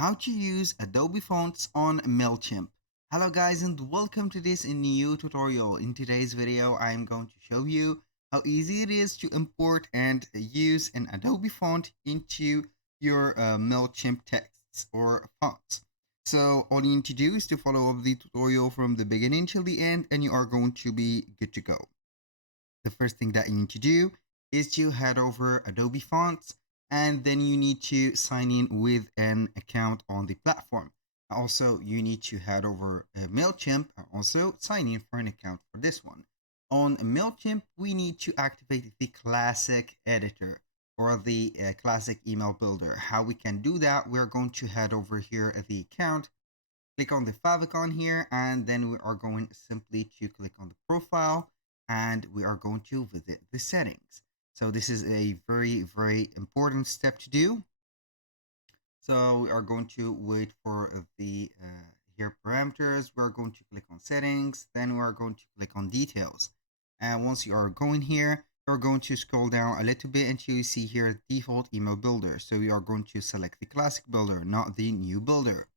how to use Adobe Fonts on Mailchimp. Hello guys and welcome to this new tutorial. In today's video, I am going to show you how easy it is to import and use an Adobe font into your Mailchimp texts or fonts. So all you need to do is to follow up the tutorial from the beginning till the end and you are going to be good to go. The first thing that you need to do is to head over Adobe Fonts, and then you need to sign in with an account on the platform. Also, you need to head over Mailchimp and also sign in for an account for this one. On Mailchimp, we need to activate the classic editor or the classic email builder. How we can do that, we're going to head over here at the account, click on the favicon here, and then we are going simply to click on the profile and we are going to visit the settings. So this is a very important step to do. So we are going to wait for the here parameters. We are going to click on settings. Then we are going to click on details. And once you are going here, you're going to scroll down a little bit until you see here default email builder. So we are going to select the classic builder, not the new builder.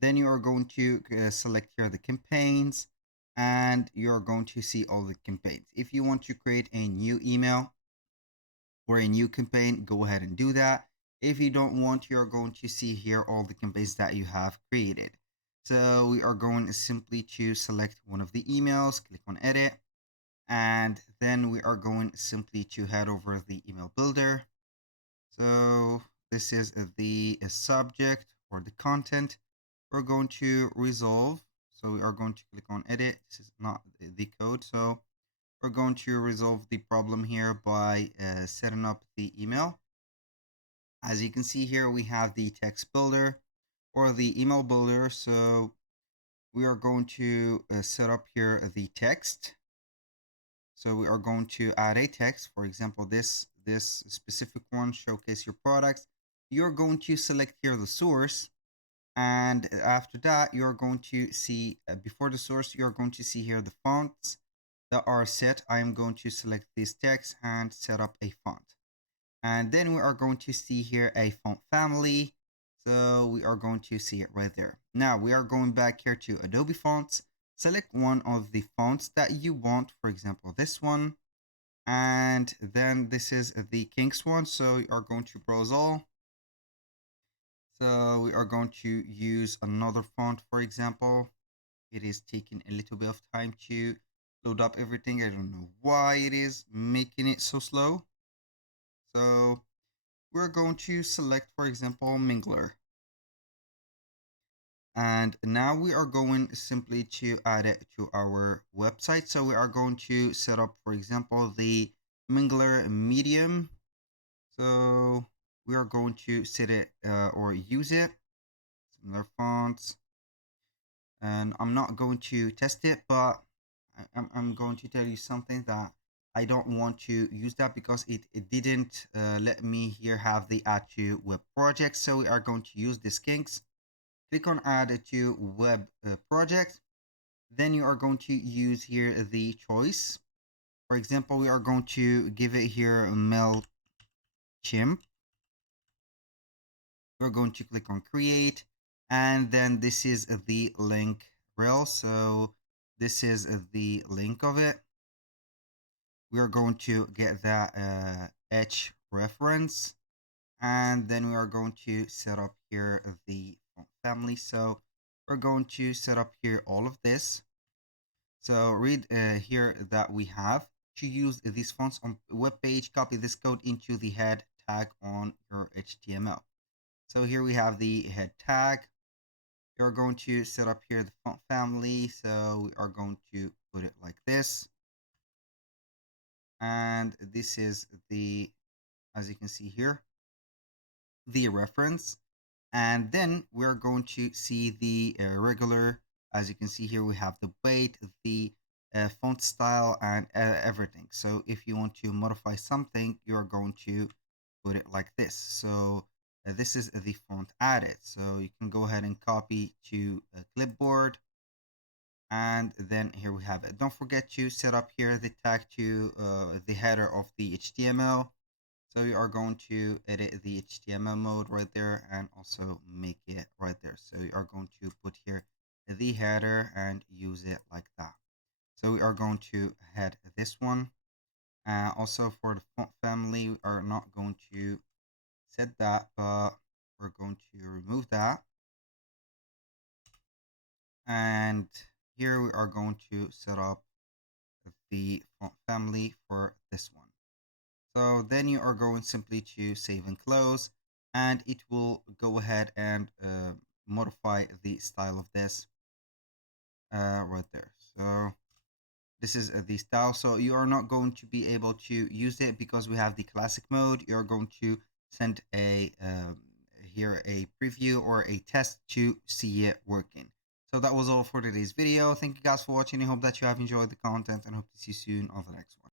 Then you are going to select here the campaigns and you're going to see all the campaigns. If you want to create a new email or a new campaign, go ahead and do that. If you don't want, you're going to see here all the campaigns that you have created. So we are going simply to select one of the emails, click on edit, and then we are going simply to head over the email builder. So this is the subject or the content. We're going to resolve. So we are going to click on edit. This is not the code. So we're going to resolve the problem here by setting up the email. As you can see here, we have the text builder or the email builder. So we are going to set up here the text. So we are going to add a text. For example, this specific one, showcase your products. You're going to select here the source. And after that, you're going to see before the source, you're going to see here the fonts that are set. I am going to select this text and set up a font. And then we are going to see here a font family. So we are going to see it right there. Now we are going back here to Adobe Fonts. Select one of the fonts that you want, for example, this one. And then this is the King's one. So you are going to browse all. So we are going to use another font, for example. It is taking a little bit of time to load up everything. I don't know why it is making it so slow. So we're going to select, for example, Mingler. And now we are going simply to add it to our website. So we are going to set up, for example, the Mingler medium. So we are going to set it or use it. Similar fonts. And I'm not going to test it, but I'm going to tell you something that I don't want to use that because it didn't let me here have the add to web project. So we are going to use this kinks. Click on add to web project. Then you are going to use here the choice. For example, we are going to give it here Mailchimp. We're going to click on create, and then this is the link rel. So this is the link of it. We are going to get that H reference, and then we are going to set up here the font family. So we're going to set up here all of this. So read here that we have to use these fonts on web page. Copy this code into the head tag on your HTML. So here we have the head tag. You're going to set up here the font family. So we are going to put it like this. And this is the, as you can see here, the reference. And then we're going to see the regular, as you can see here, we have the weight, the font style, and everything. So if you want to modify something, you're going to put it like this. So this is the font added. So you can go ahead and copy to a clipboard. And then here we have it. Don't forget to set up here the tag to the header of the HTML. So you are going to edit the HTML mode right there and also make it right there. So you are going to put here the header and use it like that. So we are going to head this one. Also for the font family, we are not going to set that, but we're going to remove that. And here we are going to set up the font family for this one. So then you are going simply to save and close, and it will go ahead and modify the style of this right there. So this is the style. So you are not going to be able to use it because we have the classic mode. You are going to send a here a preview or a test to see it working. So that was all for today's video. Thank you guys for watching. I hope that you have enjoyed the content and hope to see you soon on the next one.